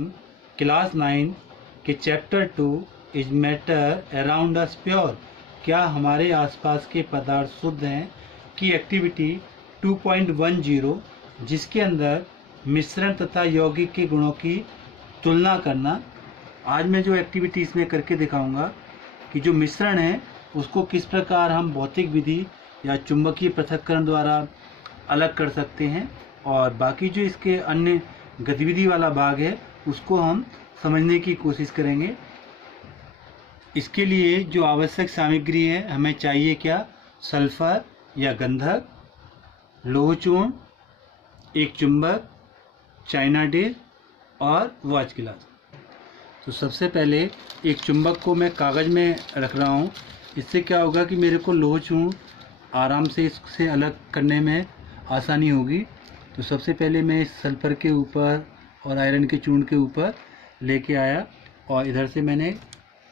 हम क्लास 9 के chapter 2 is matter around us pure, क्या हमारे आसपास के पदार्थ शुद्ध हैं, की एक्टिविटी 2.10 जिसके अंदर मिश्रण तथा यौगिक के गुणों की तुलना करना। आज मैं जो एक्टिविटी इसमें करके दिखाऊंगा कि जो मिश्रण है उसको किस प्रकार हम भौतिक विधि या चुंबकीय पृथक्करण द्वारा अलग कर सकते हैं, और बाकी जो इसके अन्य गतिविधि वाला भाग है उसको हम समझने की कोशिश करेंगे। इसके लिए जो आवश्यक सामग्री है हमें चाहिए क्या, सल्फर या गंधक, लोह चूर्ण, एक चुंबक, चाइना डिश और वॉच गिलास। तो सबसे पहले एक चुंबक को मैं कागज़ में रख रहा हूँ। इससे क्या होगा कि मेरे को लोह चूर्ण आराम से इससे अलग करने में आसानी होगी। तो सबसे पहले मैं इस सल्फर के ऊपर और आयरन के चूर्ण के ऊपर लेके आया और इधर से मैंने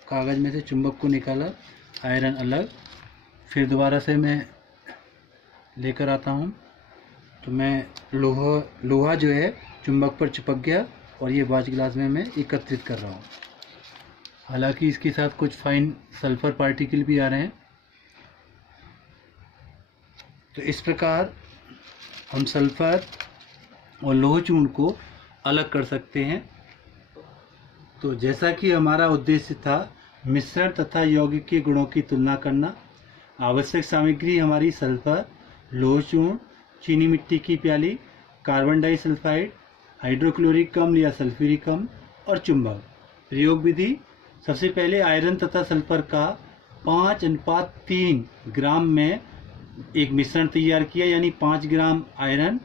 कागज़ में से चुंबक को निकाला, आयरन अलग। फिर दोबारा से मैं लेकर आता हूँ तो मैं लोहा जो है चुंबक पर चिपक गया और ये वॉच गिलास में मैं एकत्रित कर रहा हूँ। हालांकि इसके साथ कुछ फाइन सल्फर पार्टिकल भी आ रहे हैं। तो इस प्रकार हम सल्फर और लोह चूर्ण को अलग कर सकते हैं। तो जैसा कि हमारा उद्देश्य था मिश्रण तथा यौगिक के गुणों की तुलना करना, आवश्यक सामग्री हमारी सल्फर, लोह चूर्ण, चीनी मिट्टी की प्याली, कार्बन डाइसल्फाइड, हाइड्रोक्लोरिक अम्ल या सल्फ्यूरिक अम्ल और चुंबक। प्रयोग विधि, सबसे पहले आयरन तथा सल्फर का 5:3 ग्राम में एक मिश्रण तैयार किया, यानी 5 ग्राम आयरन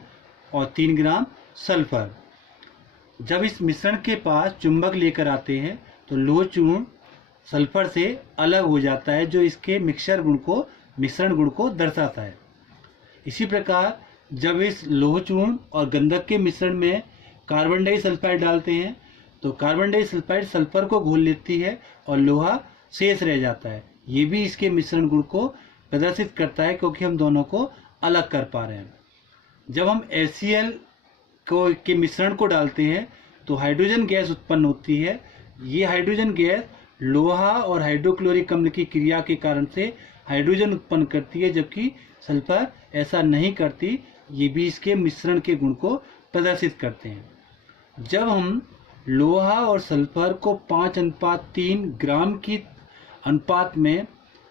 और 3 ग्राम सल्फर। जब इस मिश्रण के पास चुंबक लेकर आते हैं तो लोह चूर्ण सल्फर से अलग हो जाता है, जो इसके मिश्रण गुण को दर्शाता है। इसी प्रकार जब इस लोह चूर्ण और गंधक के मिश्रण में कार्बन डाइसल्फाइड डालते हैं तो कार्बन डाइसल्फाइड सल्फर को घोल लेती है और लोहा शेष रह जाता है। ये भी इसके मिश्रण गुण को प्रदर्शित करता है क्योंकि हम दोनों को अलग कर पा रहे हैं। जब हम HCl के मिश्रण को डालते हैं तो हाइड्रोजन गैस उत्पन्न होती है। ये हाइड्रोजन गैस लोहा और हाइड्रोक्लोरिक अम्ल की क्रिया के कारण से हाइड्रोजन उत्पन्न करती है, जबकि सल्फर ऐसा नहीं करती। ये भी इसके मिश्रण के गुण को प्रदर्शित करते हैं। जब हम लोहा और सल्फर को 5:3 ग्राम की अनुपात में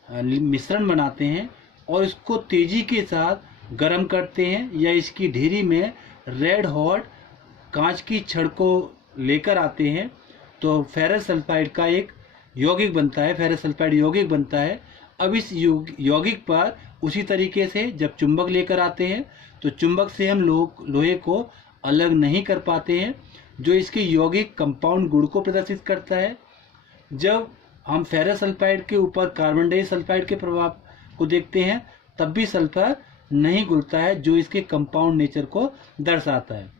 मिश्रण बनाते हैं और इसको तेजी के साथ गर्म करते हैं या इसकी ढेरी में रेड हॉट कांच की छड़ को लेकर आते हैं तो फेरस सल्फाइड का एक यौगिक बनता है, फेरस सल्फाइड यौगिक बनता है। अब इस यौगिक पर उसी तरीके से जब चुंबक लेकर आते हैं तो चुंबक से हम लोहे को अलग नहीं कर पाते हैं, जो इसके यौगिक कंपाउंड गुण को प्रदर्शित करता है। जब हम फेरस सल्फाइड के ऊपर कार्बन डाइसल्फाइड के प्रभाव को देखते हैं तब भी सल्फर नहीं घुलता है, जो इसके कंपाउंड नेचर को दर्शाता है।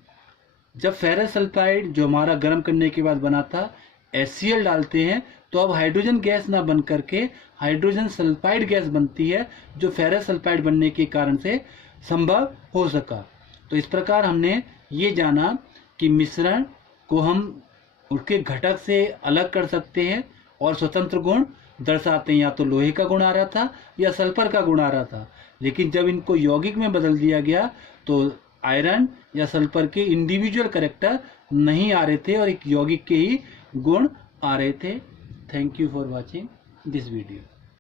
जब फेरस सल्फाइड जो हमारा गर्म करने के बाद बना था HCl डालते हैं तो अब हाइड्रोजन गैस ना बन करके हाइड्रोजन सल्फाइड गैस बनती है, जो फेरस सल्फाइड बनने के कारण से संभव हो सका। तो इस प्रकार हमने ये जाना कि मिश्रण को हम उसके घटक से अलग कर सकते हैं और स्वतंत्र गुण दर्शाते हैं। या तो लोहे का गुण आ रहा था या सल्फर का गुण आ रहा था, लेकिन जब इनको यौगिक में बदल दिया गया तो आयरन या सल्फर के इंडिविजुअल कैरेक्टर नहीं आ रहे थे और एक यौगिक के ही गुण आ रहे थे। Thank you for watching this video.